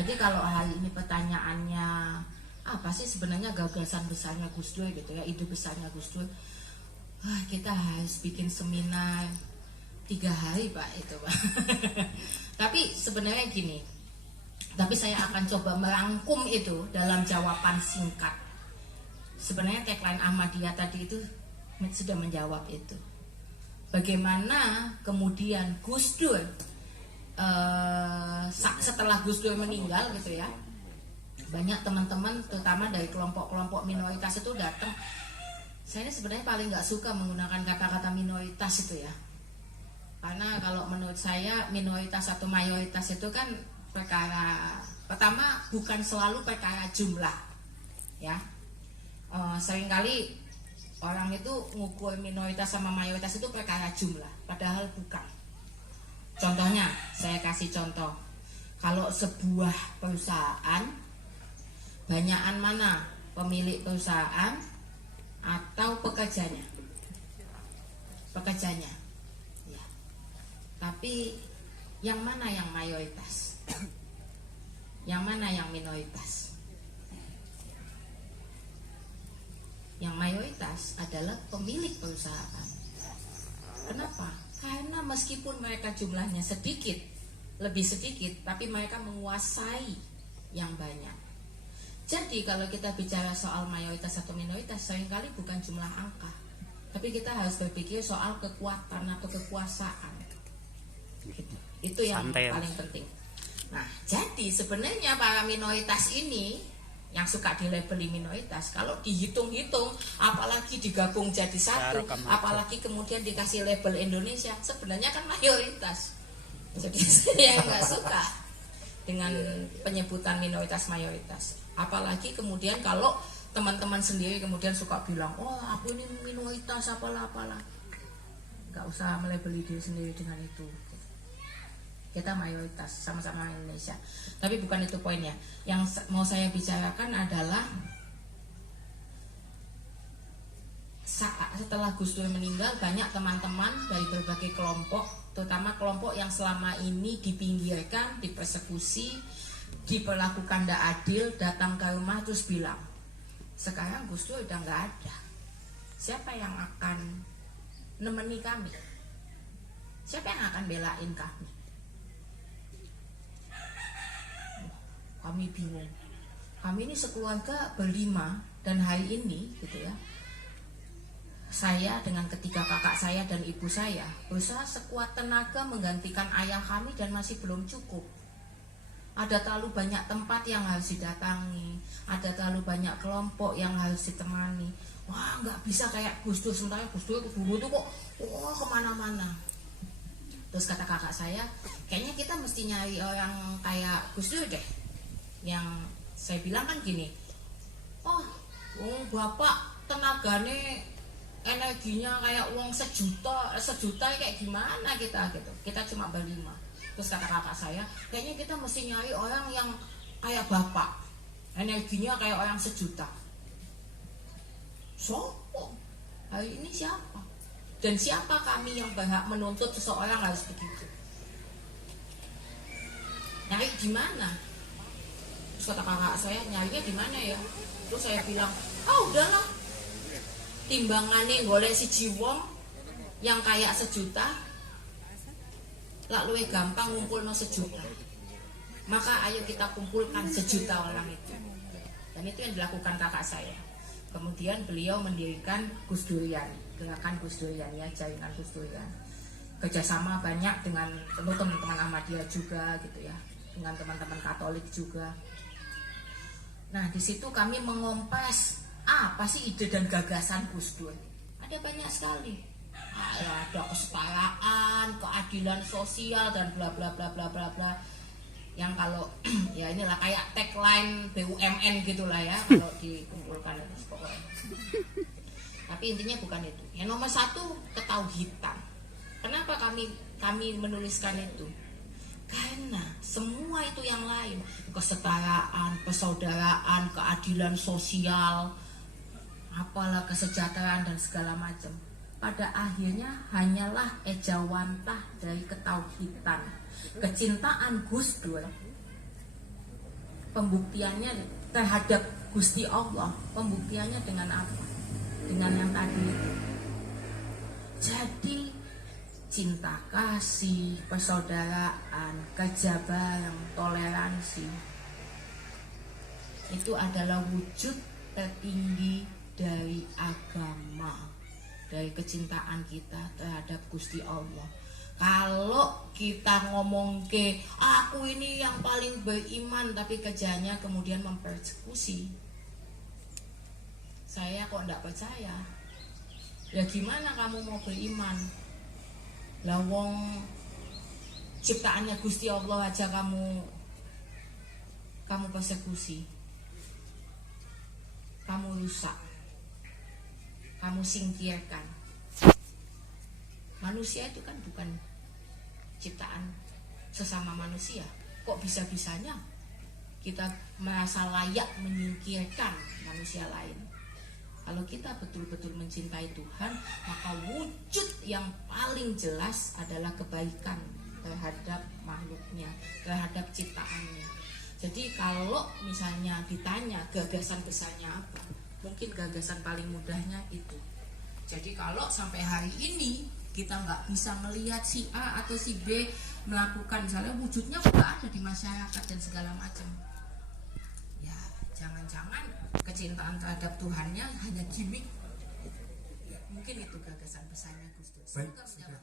Jadi kalau hari ini pertanyaannya apa sih sebenarnya gagasan besarnya Gus Dur gitu ya, ide besarnya Gus Dur, kita harus bikin seminar 3 hari Pak itu Pak. Tapi sebenarnya gini, tapi saya akan coba merangkum itu dalam jawaban singkat. Sebenarnya tagline Ahmadiyah tadi itu sudah menjawab itu. Bagaimana kemudian Gus Dur setelah Gus Dur meninggal gitu ya, banyak teman-teman terutama dari kelompok-kelompok minoritas itu datang. Saya ini sebenarnya paling nggak suka menggunakan kata-kata minoritas itu ya, karena kalau menurut saya minoritas atau mayoritas itu kan perkara, pertama bukan selalu perkara jumlah ya. Seringkali orang itu ngukur minoritas sama mayoritas itu perkara jumlah, padahal bukan. Contohnya, saya kasih contoh. Kalau sebuah perusahaan, banyakan mana pemilik perusahaan atau pekerjanya? Pekerjanya. Ya. Tapi yang mana yang mayoritas? Yang mana yang minoritas? Yang mayoritas adalah pemilik perusahaan. Kenapa? Karena meskipun mereka jumlahnya sedikit, lebih sedikit, tapi mereka menguasai yang banyak. Jadi kalau kita bicara soal mayoritas atau minoritas, seringkali bukan jumlah angka, tapi kita harus berpikir soal kekuatan atau kekuasaan. Itu yang paling penting. Nah, jadi sebenarnya para minoritas ini yang suka dilabeli minoritas, kalau dihitung-hitung, apalagi digabung jadi satu, apalagi kemudian dikasih label Indonesia, sebenarnya kan mayoritas. Jadi saya nggak suka dengan penyebutan minoritas mayoritas. Apalagi kemudian kalau teman-teman sendiri kemudian suka bilang, oh aku ini minoritas apalah, nggak usah melabeli diri sendiri dengan itu. Kita mayoritas, sama-sama Indonesia. Tapi bukan itu poinnya. Yang mau saya bicarakan adalah setelah Gus Dur meninggal, banyak teman-teman dari berbagai kelompok, terutama kelompok yang selama ini dipinggirkan, dipersekusi, diperlakukan tidak adil, datang ke rumah terus bilang, sekarang Gus Dur udah nggak ada, siapa yang akan nemeni kami? Siapa yang akan belain kami? Kami bingung. Kami ini sekeluarga berlima, dan hari ini gitu ya, saya dengan ketiga kakak saya dan ibu saya berusaha sekuat tenaga menggantikan ayah kami dan masih belum cukup. Ada terlalu banyak tempat yang harus didatangi, ada terlalu banyak kelompok yang harus ditemani. Wah, nggak bisa kayak Gus Dur, sementara Gus Dur dulu tuh kok kemana-mana. Terus kata kakak saya, kayaknya kita mesti nyari orang kayak Gus Dur deh. Yang saya bilang kan gini, bapak tenagane, energinya kayak uang sejuta kayak gimana kita gitu. Kita cuma berlima. Terus kata kakak saya, kayaknya kita mesti nyari orang yang kayak bapak, energinya kayak orang sejuta. Sopo? Hari ini siapa? Dan siapa kami yang berhak menuntut seseorang harus begitu? Nyari di mana? Terus kata kakak saya, nyarinya di mana ya? Terus saya bilang, udahlah, timbangannya golek si jiwong yang kayak sejuta, lah luwih gampang ngumpul no sejuta. Maka ayo kita kumpulkan sejuta orang itu. Dan itu yang dilakukan kakak saya. Kemudian beliau mendirikan Gus Durian, gerakan Gus Durian ya, jaringan Gus Durian. Kerjasama banyak dengan tentu teman-teman Ahmadiyah juga gitu ya, dengan teman-teman Katolik juga. Nah, di situ kami mengompres apa sih ide dan gagasan Gus Dur. Ada banyak sekali. Ada kesetaraan, keadilan sosial dan bla bla bla bla bla bla. Yang kalau ya inilah kayak tagline BUMN gitulah ya kalau dikumpulkan itu pokoknya. Tapi intinya bukan itu. Yang nomor 1 ketauhidan. Kenapa kami menuliskan itu? Karena semua itu yang lain, kesetaraan, persaudaraan, keadilan sosial, apalah kesejahteraan dan segala macam, pada akhirnya hanyalah ejawantah dari ketauhidan, kecintaan Gus Dur Pembuktiannya terhadap Gusti Allah, pembuktiannya dengan apa? Dengan yang tadi itu. Jadi cinta kasih, persaudaraan, kerja bareng, toleransi itu adalah wujud tertinggi dari agama, dari kecintaan kita terhadap Gusti Allah. Kalau kita ngomong ke aku ini yang paling beriman, tapi kerjanya kemudian mempersekusi, saya kok enggak percaya. Ya gimana kamu mau beriman? Lawong ciptaannya Gusti Allah aja kamu persekusi, kamu rusak, kamu singkirkan. Manusia itu kan bukan ciptaan sesama manusia. Kok bisa-bisanya kita merasa layak menyingkirkan manusia lain? Kalau kita betul-betul mencintai Tuhan, maka wujud yang paling jelas adalah kebaikan terhadap makhluknya, terhadap ciptaannya. Jadi kalau misalnya ditanya gagasan besarnya apa, mungkin gagasan paling mudahnya itu. Jadi kalau sampai hari ini kita nggak bisa melihat si A atau si B melakukan, misalnya wujudnya nggak ada di masyarakat dan segala macam, ya jangan-jangan kecintaan terhadap Tuhannya hanya gimmick. Mungkin itu gagasan besarnya Gus Dur. Semoga menjawab.